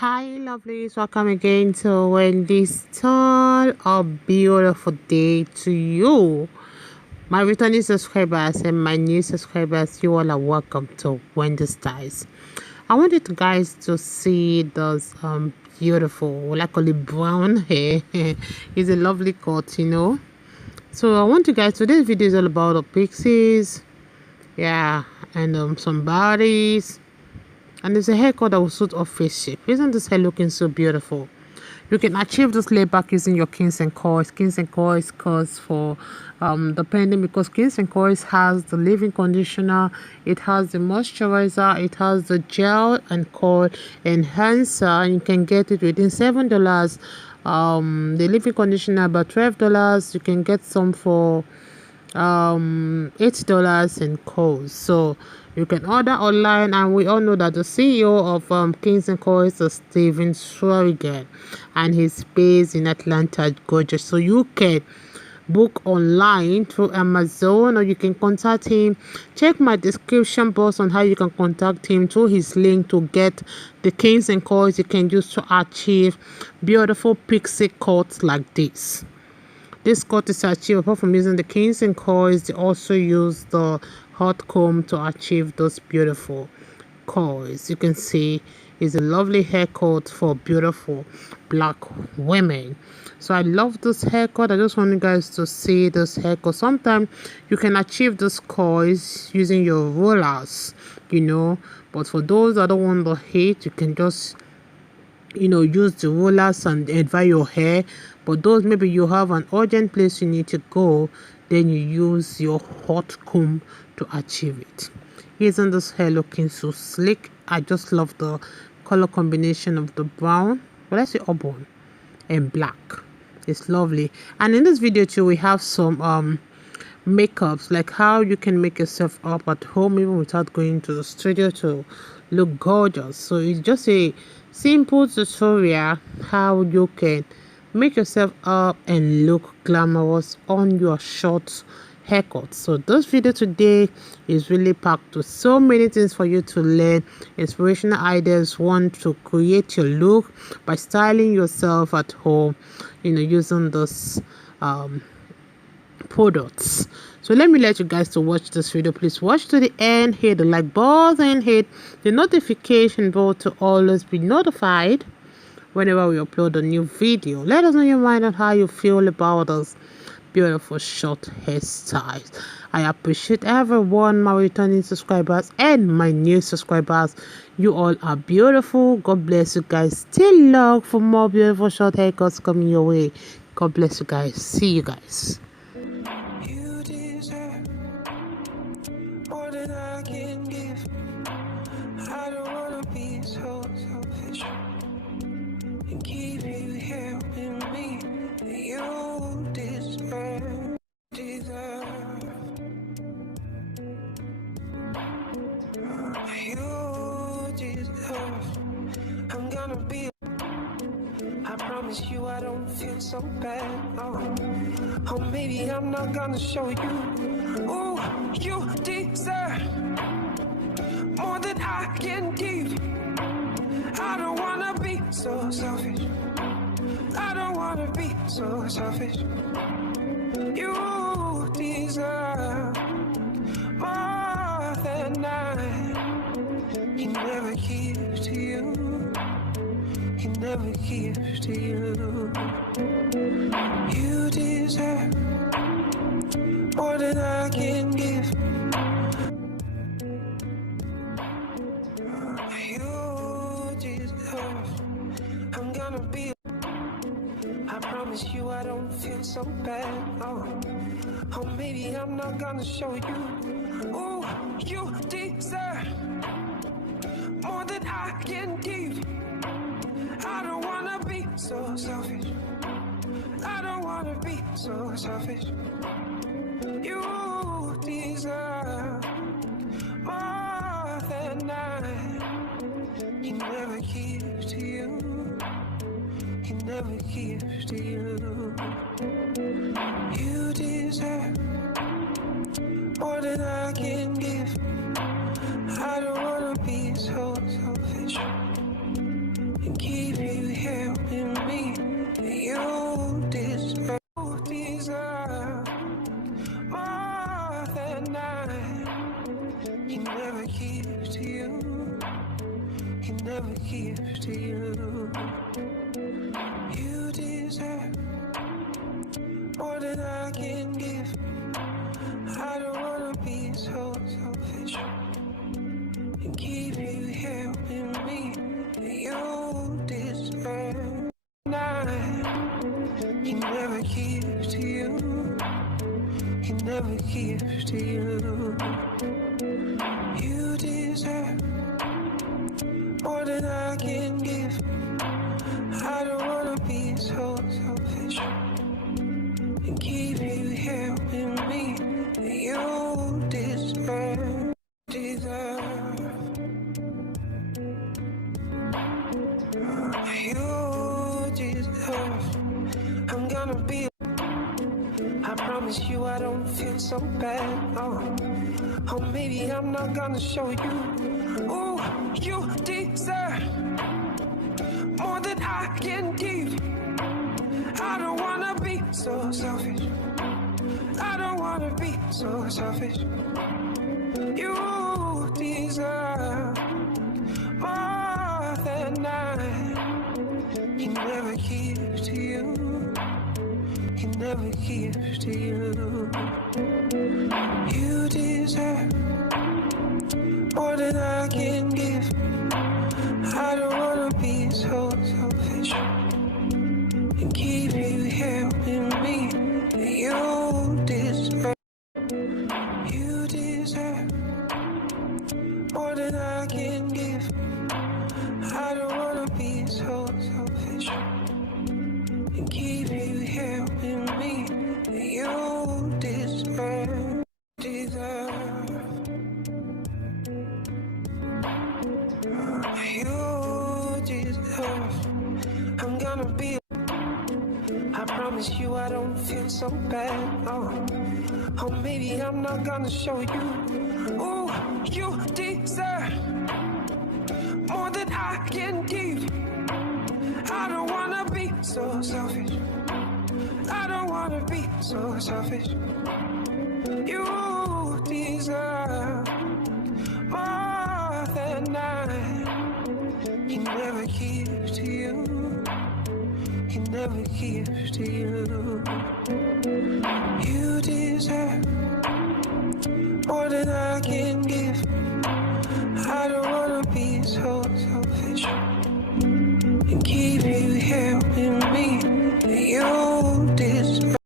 Hi lovelies, welcome again to Wendy's Tall. A beautiful day to you. My returning subscribers and my new subscribers, you all are welcome to Wendy's Styles. I wanted you guys to see those beautiful, what I call it, brown hair. It's a lovely cut, So I want you guys, today's video is all about the pixies, yeah, and some bodies. And there's a haircut that will suit our face shape. Isn't this hair looking so beautiful? You can achieve this layback using your Kings and Coils. Kings and Coils calls for depending, because Kings and Coils has the leave-in conditioner, it has the moisturizer, it has the gel and coil enhancer, and you can get it within $7. The leave-in conditioner about $12. You can get some for $8 in coals. So you can order online, and we all know that the CEO of Kings and Coils is Steven Swaggart, and he's based in Atlanta, Georgia. So you can book online through Amazon, or you can contact him. Check my description box on how you can contact him through his link to get the Kings and Coils you can use to achieve beautiful pixie cuts like this. This cut is achieved apart from using the Kings and Coils. They also use the hot comb to achieve those beautiful coils. You can see it's a lovely haircut for beautiful black women. So I love this haircut. I just want you guys to see this haircut. Sometimes you can achieve this coils using your rollers, but for those that don't want the heat, you can just use the rollers and advise your hair. But those, maybe you have an urgent place you need to go, then you use your hot comb to achieve it. Isn't this hair looking so slick? I just love the color combination of the brown, well, let's say auburn, and black. It's lovely. And in this video too, we have some makeups, like how you can make yourself up at home even without going to the studio to look gorgeous. So it's just a simple tutorial how you can make yourself up and look glamorous on your short haircut. So this video today is really packed with so many things for you to learn, inspirational ideas, one to create your look by styling yourself at home, using this products. So let me let you guys to watch this video. Please watch to the end, hit the like button, hit the notification bell to always be notified whenever we upload a new video. Let us know your mind on how you feel about this beautiful short hairstyles. I appreciate everyone, my returning subscribers and my new subscribers. You all are beautiful. God bless you guys. Still look for more beautiful short haircuts coming your way. God bless you guys. See you guys. You deserve more than I can give. I don't wanna be so selfish and keep you here with me. You deserve. You deserve. I'm gonna be. I promise you I don't feel so bad. Oh, maybe I'm not gonna show you. Oh, you deserve more than I can give. I don't wanna be so selfish. I don't wanna be so selfish. You deserve more than I can never give to you. Can never give to you. You deserve more than I can give. You deserve. I'm gonna be. I promise you I don't feel so bad. Oh, maybe I'm not gonna show you. Oh, you deserve more than I can give. I don't wanna be so selfish. I don't wanna be so selfish. You deserve more than I can never give to you. Can never give to you. You deserve more than I can give. I don't wanna be so selfish and keep here with me. You deserve more than he never gives to you. He never gives to you. You deserve more than I can give. I don't wanna be so selfish and keep you here with me. You deserve he never gives to you. He never gives to you. You deserve more than I can give. I don't wanna be so selfish and keep you here with me. You deserve. You deserve. I'm gonna be. I promise you I don't feel so bad. Oh, maybe I'm not gonna show you. Oh, you deserve more than I can give. I don't wanna be so selfish. I don't wanna be so selfish. You deserve more than he never gives to you. He never gives to you. You deserve more than I can give. I don't wanna be so selfish and keep you here with me. You deserve. You deserve more than I can give. I don't wanna be so selfish and keep you here with me. You deserve. You deserve. I'm gonna be. I promise you I don't feel so bad. Oh, maybe I'm not gonna show you. Oh, you deserve more than I can give. I don't wanna be so selfish. I don't wanna be so selfish. You deserve more than he never gives to you. He never gives to you. You deserve more than I can give. I don't wanna be so selfish and keep you here with me.